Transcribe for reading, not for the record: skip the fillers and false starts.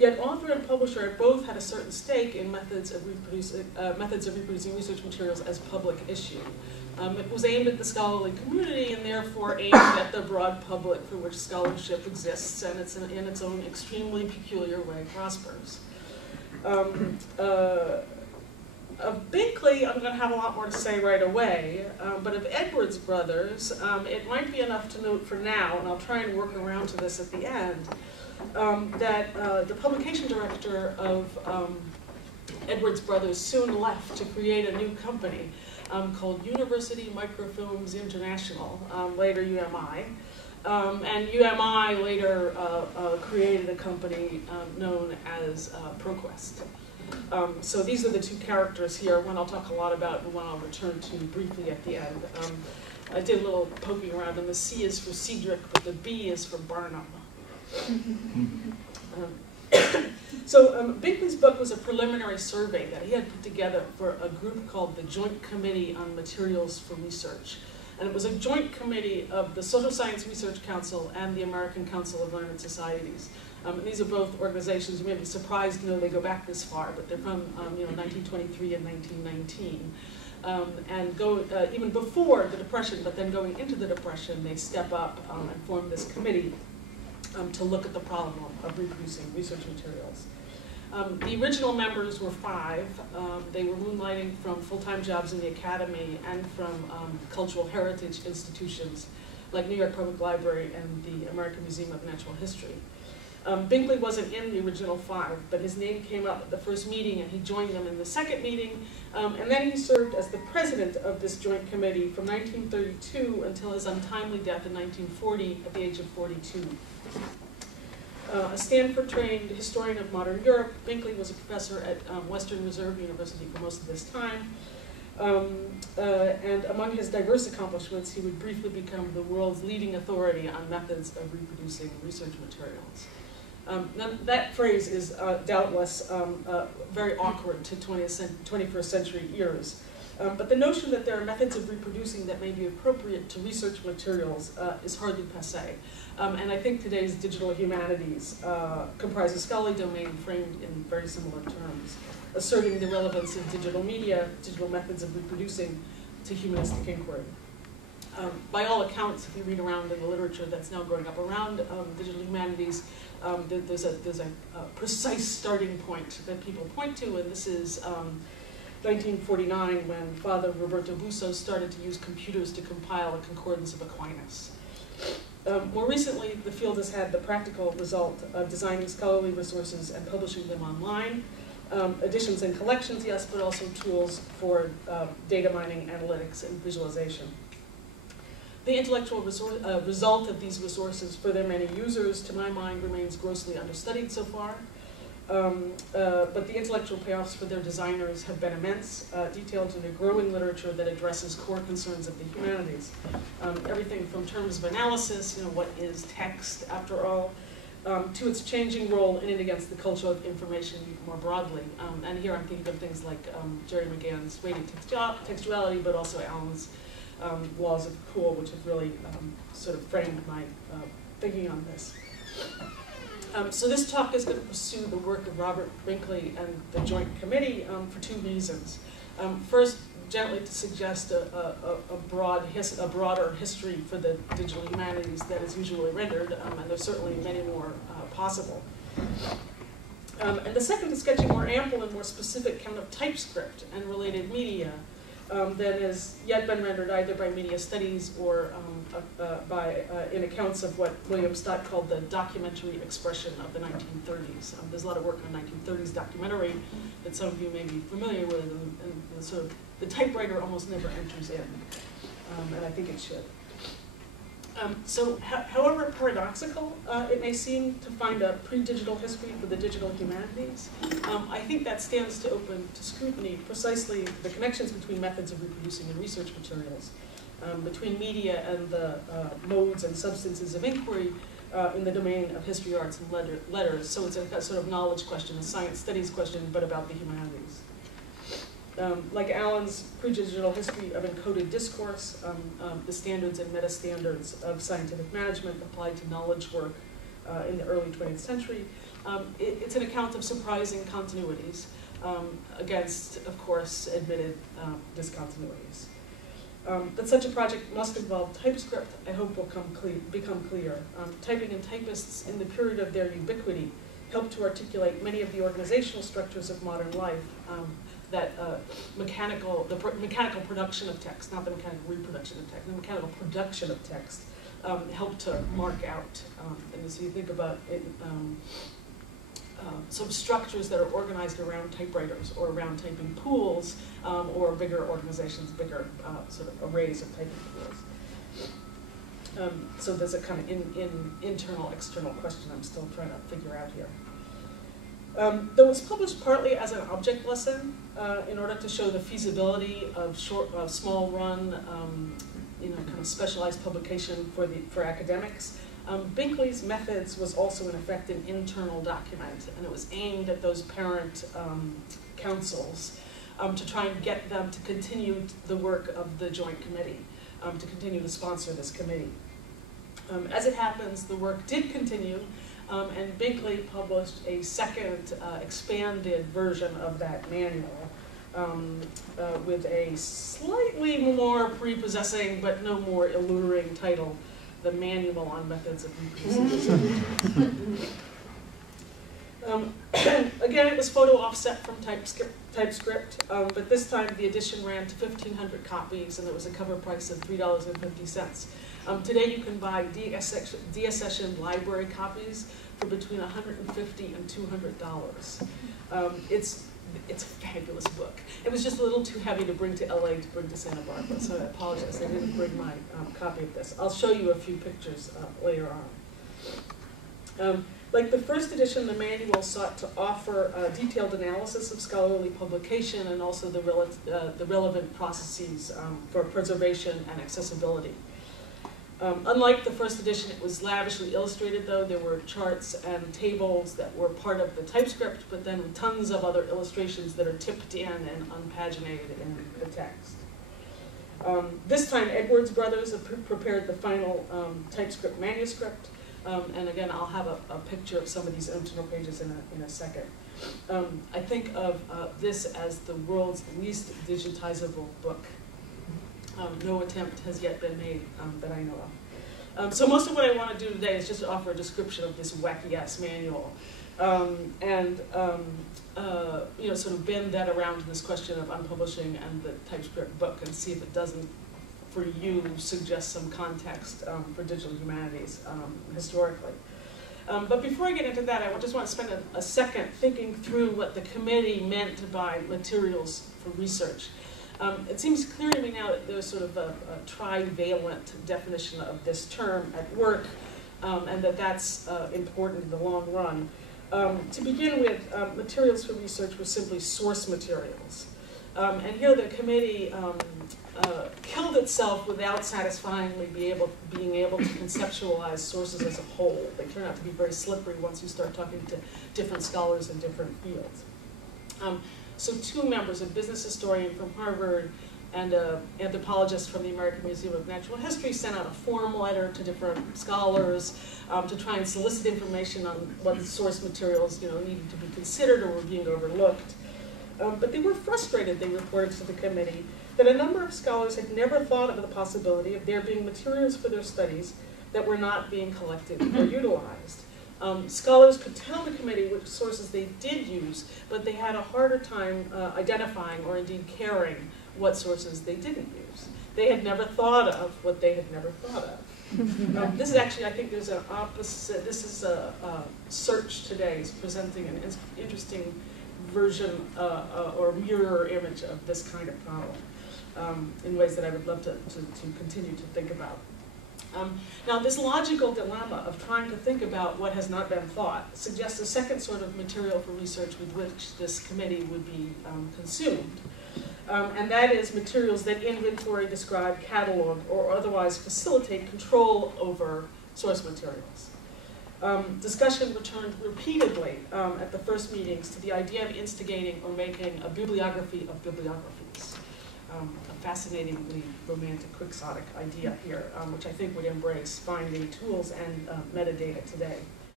Yet author and publisher both had a certain stake in methods of reproducing research materials as public issue. It was aimed at the scholarly community and therefore aimed at the broad public for which scholarship exists and it's in its own extremely peculiar way prospers. Of Binkley, I'm going to have a lot more to say right away, but of Edwards Brothers, it might be enough to note for now, and I'll try and work around to this at the end, that the publication director of Edwards Brothers soon left to create a new company called University Microfilms International, later UMI. And UMI later created a company known as ProQuest. So these are the two characters here, one I'll talk a lot about and one I'll return to briefly at the end. I did a little poking around, and the C is for Cedric, but the B is for Barnum. Binkley's book was a preliminary survey that he had put together for a group called the Joint Committee on Materials for Research. And it was a joint committee of the Social Science Research Council and the American Council of Learned Societies. These are both organizations, you may be surprised to know they go back this far, but they're from 1923 and 1919. And go even before the Depression, but then going into the Depression, they step up and form this committee to look at the problem of reproducing research materials. The original members were 5. They were moonlighting from full-time jobs in the academy and from cultural heritage institutions like New York Public Library and the American Museum of Natural History. Binkley wasn't in the original 5, but his name came up at the first meeting and he joined them in the second meeting, and then he served as the president of this joint committee from 1932 until his untimely death in 1940 at the age of 42. A Stanford-trained historian of modern Europe, Binkley was a professor at Western Reserve University for most of this time. And among his diverse accomplishments, he would briefly become the world's leading authority on methods of reproducing research materials. Now, that phrase is doubtless very awkward to 21st century ears. But the notion that there are methods of reproducing that may be appropriate to research materials is hardly passé. And I think today's digital humanities comprise a scholarly domain framed in very similar terms, asserting the relevance of digital media, digital methods of reproducing to humanistic inquiry. By all accounts, if you read around in the literature that's now growing up around digital humanities, there's a precise starting point that people point to, and this is 1949 when Father Roberto Busso started to use computers to compile a Concordance of Aquinas. More recently, the field has had the practical result of designing scholarly resources and publishing them online. Editions and collections, yes, but also tools for data mining, analytics, and visualization. The intellectual result of these resources for their many users, to my mind, remains grossly understudied so far. But the intellectual payoffs for their designers have been immense, detailed in a growing literature that addresses core concerns of the humanities. Everything from terms of analysis, what is text after all, to its changing role in and against the culture of information more broadly. And here I'm thinking of things like Jerry McGann's Weighted Textuality, but also Allen's Laws of Cool, which have really sort of framed my thinking on this. So this talk is going to pursue the work of Robert Binkley and the Joint Committee for 2 reasons. First, gently to suggest a broader history for the digital humanities that is usually rendered, and there's certainly many more possible. And the second is sketching more ample and more specific kind of Typescript and related media that has yet been rendered either by media studies or in accounts of what William Stott called the documentary expression of the 1930s. There's a lot of work on 1930s documentary that some of you may be familiar with, and sort of the typewriter almost never enters in, and I think it should. However paradoxical it may seem to find a pre-digital history for the digital humanities, I think that stands to open to scrutiny precisely the connections between methods of reproducing and research materials, between media and the modes and substances of inquiry in the domain of history, arts, and letters. So it's a sort of knowledge question, a science studies question, but about the humanities. Like Allen's pre-digital history of encoded discourse, the standards and meta-standards of scientific management applied to knowledge work in the early 20th century. It's an account of surprising continuities against, of course, admitted discontinuities. That such a project must involve Typescript, I hope will become clear. Typing and typists in the period of their ubiquity helped to articulate many of the organizational structures of modern life, that mechanical production of text, not the mechanical reproduction of text, the mechanical production of text helped to mark out. And so you think about it, some structures that are organized around typewriters or around typing pools or bigger organizations, bigger sort of arrays of typing pools. So there's a kind of internal, external question I'm still trying to figure out here. Though it was published partly as an object lesson in order to show the feasibility of small run, kind of specialized publication for academics. Binkley's Methods was also in effect an internal document, and it was aimed at those parent councils to try and get them to continue the work of the Joint Committee, to continue to sponsor this committee. As it happens, the work did continue, and Binkley published a second expanded version of that manual with a slightly more prepossessing but no more alluring title, The Manual on Methods of Reproducing. Again, it was photo offset from Typescript, but this time the edition ran to 1,500 copies and there was a cover price of $3.50. Today you can buy DS-Session library copies for between $150 and $200. It's a fabulous book. It was just a little too heavy to bring to LA, to bring to Santa Barbara, so I apologize. I didn't bring my copy of this. I'll show you a few pictures later on. Like the first edition, the manual sought to offer a detailed analysis of scholarly publication and also the relevant processes for preservation and accessibility. Unlike the first edition, it was lavishly illustrated, though. There were charts and tables that were part of the Typescript, but then tons of other illustrations that are tipped in and unpaginated in the text. This time, Edwards Brothers prepared the final Typescript manuscript, and again, I'll have a picture of some of these internal pages in a second. I think of this as the world's least digitizable book. No attempt has yet been made that I know of. So most of what I want to do today is just offer a description of this wacky-ass manual and sort of bend that around to this question of unpublishing and the Typescript book and see if it doesn't, for you, suggest some context for digital humanities historically. But before I get into that, I just want to spend a second thinking through what the committee meant by materials for research. It seems clear to me now that there's sort of a trivalent definition of this term at work, and that's important in the long run. To begin with, materials for research were simply source materials. And here the committee killed itself without satisfyingly being able to conceptualize sources as a whole. They turn out to be very slippery once you start talking to different scholars in different fields. So two members, a business historian from Harvard and an anthropologist from the American Museum of Natural History, sent out a form letter to different scholars to try and solicit information on what source materials needed to be considered or were being overlooked. But they were frustrated, they reported to the committee, that a number of scholars had never thought of the possibility of there being materials for their studies that were not being collected or utilized. Scholars could tell the committee which sources they did use, but they had a harder time identifying or indeed caring what sources they didn't use. They had never thought of what they had never thought of. This is actually, I think there's an opposite, this is a Search Today is presenting an interesting version or mirror image of this kind of problem in ways that I would love to continue to think about. Now, this logical dilemma of trying to think about what has not been thought suggests a second sort of material for research with which this committee would be consumed. And that is materials that inventory, describe, catalog, or otherwise facilitate control over source materials. Discussion returned repeatedly at the first meetings to the idea of instigating or making a bibliography of bibliographies. A fascinatingly romantic, quixotic idea here, which I think would embrace finding tools and metadata today.